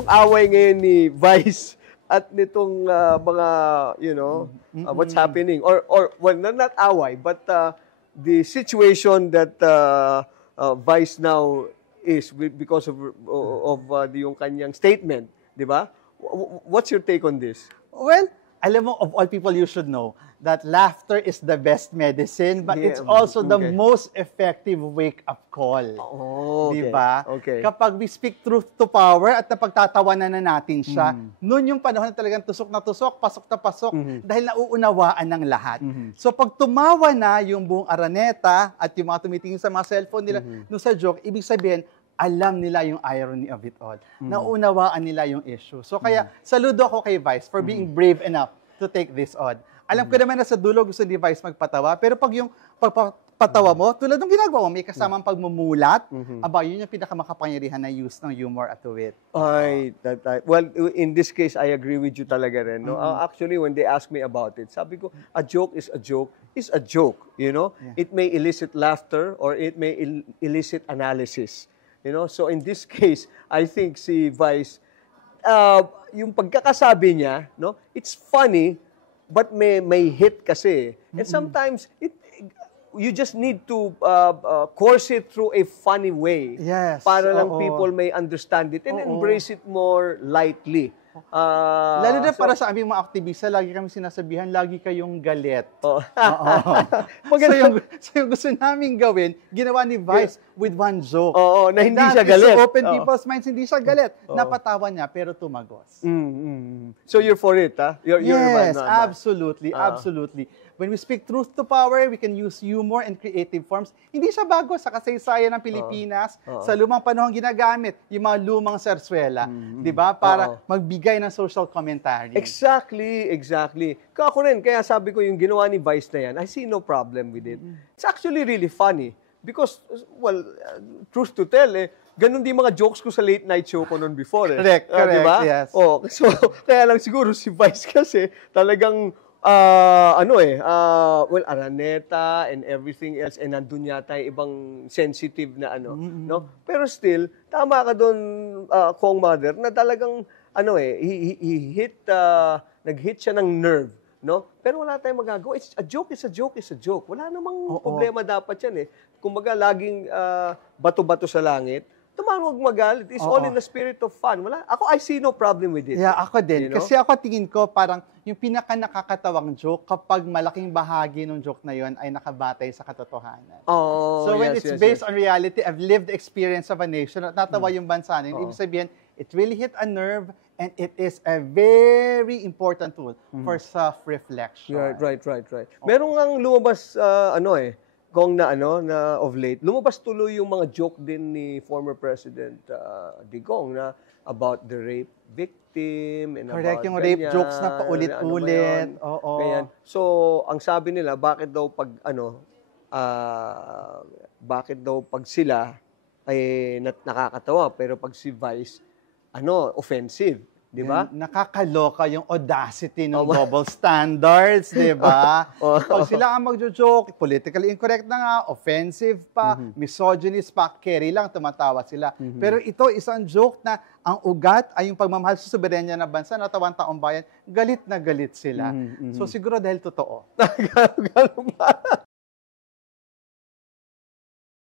yung away ngayon ni Vice at nitong mga, what's happening, or well, not away, but the situation that Vice now is because of yung kanyang statement, di ba? What's your take on this? Well, alam mo, of all people, you should know that laughter is the best medicine, but it's also the most effective wake-up call. Oh, okay. Diba? Okay. Kapag we speak truth to power at napagtatawanan na natin siya, noon yung panahon na talagang tusok na tusok, pasok na pasok, dahil nauunawaan ng lahat. So pag tumawa na yung buong Araneta at yung mga tumitingin sa mga cellphone nila no sa joke, ibig sabihin, alam nila yung irony of it all. Naunawaan nila yung issue. So kaya, saludo ako kay Vice for being brave enough to take this on. Alam ko naman na sa dulo gusto ni Vice magpatawa, pero pag yung pagpatawa mo, tulad ng ginagawa mo, may kasamang pagmumulat, yun yung pinakamakapangyarihan na use ng humor at wit. Well, in this case, I agree with you talaga rin. No? Actually, when they ask me about it, sabi ko, a joke is a joke. Is a joke, you know? Yeah. It may elicit laughter or it may elicit analysis. You know, so in this case, I think si Vice, yung pagkakasabi niya, no, it's funny, but may hit kasi. And sometimes you just need to course it through a funny way. Yes. Para lang people may understand it and embrace it more lightly. Lalo na para sa aming mga aktivista, lagi kami sinasabihan, lagi kayong galit. So yung gusto namin gawin, ginawa ni Vice with one joke. Na hindi siya galit. So open people's minds, hindi siya galit. Napatawa niya, pero tumagos. So you're for it, ha? Yes, absolutely, absolutely. When we speak truth to power, we can use humor and creative forms. Hindi siya bago sa kasaysayan ng Pilipinas. Sa lumang panahon ginagamit yung mga lumang sarswela, di ba? Para magbigay ng social commentary. Exactly. Ako rin, kaya sabi ko yung ginawa ni Vice na yan, I see no problem with it. It's actually really funny. Because, well, truth to tell, ganun din mga jokes ko sa late night show ko noon before. Correct, diba? Yes. So, kaya lang siguro si Vice kasi talagang Araneta and everything else, and nandun yata yung ibang sensitive na no? Pero still, tama ka doon, Kong Mother, na talagang, nag-hit siya ng nerve, no? Pero wala tayong magagawa. It's a joke. Wala namang problema dapat yan, Kumbaga, laging bato-bato sa langit. Tumawag magalit. It's all in the spirit of fun. I see no problem with it. Yeah, ako din. You know? Kasi ako tingin ko parang yung pinaka-nakakatawang joke kapag malaking bahagi ng joke na yon ay nakabatay sa katotohanan. So when it's based on reality, I've lived experience of a nation at natawa yung bansa na ibig sabihin, it really hit a nerve and it is a very important tool for self-reflection. Right. Meron ngang lumabas, Kung na of late, lumabas tuloy yung mga joke din ni former President Digong na about the rape victim and correct, about yung rape jokes na paulit-ulit. So, ang sabi nila, bakit daw pag sila ay nakakatawa, pero pag si Vice, offensive. Di ba? Nakakaloka yung audacity ng double standards, di ba? Pag sila ang magjo-joke, politically incorrect na nga, offensive pa, misogynist pa, carry lang, tumatawa sila. Pero ito, isang joke na ang ugat ay yung pagmamahal sa soberenya ng bansa, natawang taong bayan, galit na galit sila. So siguro dahil totoo. Ganun ba?